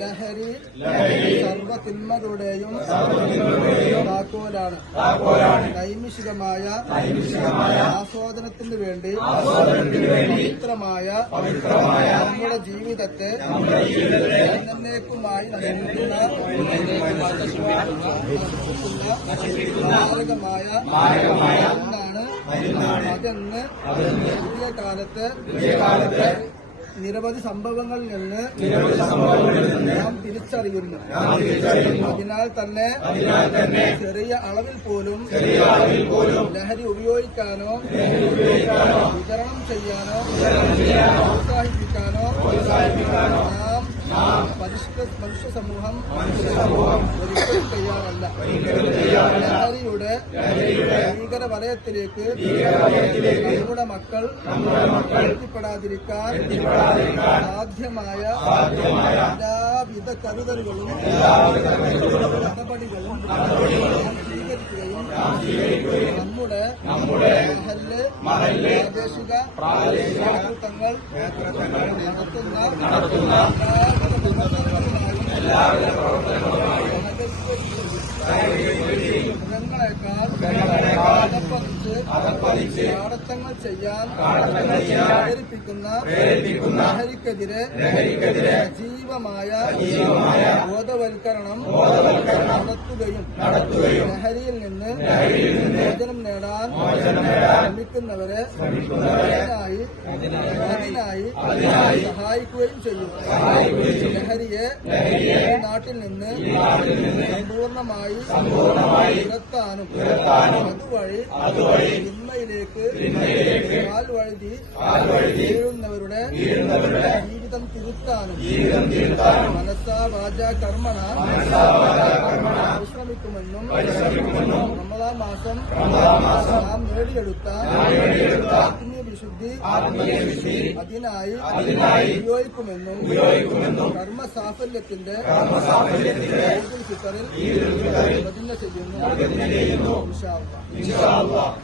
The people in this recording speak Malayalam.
ലഹരി സർവ്വതിന്മകളുടെയും താക്കോലാണ്. നൈമിഷികമായ ആസ്വാദനത്തിനു വേണ്ടി പവിത്രമായ നമ്മുടെ ജീവിതത്തെ എന്നേക്കുമായി നശിപ്പിക്കുന്ന മാരകമായ ഒന്നാണ്. അതെന്ന് പുതിയ കാലത്ത് നിരവധി സംഭവങ്ങളിൽ നിന്ന് നാം തിരിച്ചറിയുന്നു. അതിനാൽ തന്നെ ചെറിയ അളവിൽ പോലും ലഹരി ഉപയോഗിക്കാനോ വിതരണം ചെയ്യാനോ പ്രോത്സാഹിപ്പിക്കാനോ നാം മനുഷ്യ സമൂഹം ഒരിക്കലും തയ്യാറല്ല. ലഹരിയുടെ ഭീകര വലയത്തിലേക്ക് നമ്മുടെ മക്കൾ എത്തിപ്പെടാതിരിക്കാൻ സാധ്യമായ എല്ലാവിധ കരുതലുകളും നടപടികളും സ്വീകരിക്കുകയും നമ്മുടെ പ്രാദേശിക നേതൃത്വങ്ങൾ നടത്തുന്ന എല്ലാവിധ അതപ്പതിച്ച് പാടത്തങ്ങൾ ചെയ്യാൻ പ്രേരിപ്പിക്കുന്ന ലഹരിക്കെതിരെ സജീവമായ ബോധവൽക്കരണം നടത്തുകയും ലഹരിയിൽ നിന്ന് മോചനം നേടാൻ ശ്രമിക്കുന്നവരെ അതിനായി സഹായിക്കുകയും ചെയ്യും. ലഹരിയെ നാട്ടിൽ നിന്ന് സമ്പൂർണമായി തുരത്താനും അതുവഴി തിന്മയിലേക്ക് കാൽവഴുതി വീഴുന്നവരുടെ ജീവിതം തിരുത്താനും മനസ്സാ വാചാ കർമ്മണ പരിശ്രമിക്കുമെന്നും റമളാൻ മാസം നാം നേടിയെടുത്ത ആത്മീയവിശുദ്ധി അതിനായി ഉപയോഗിക്കുമെന്നും കർമ്മസാഫല്യത്തിന്റെ ഈദുൽ ഫിത്തറിൽ പ്രതിജ്ഞ ചെയ്യുന്നു. ഇൻഷാ അല്ലാഹ്.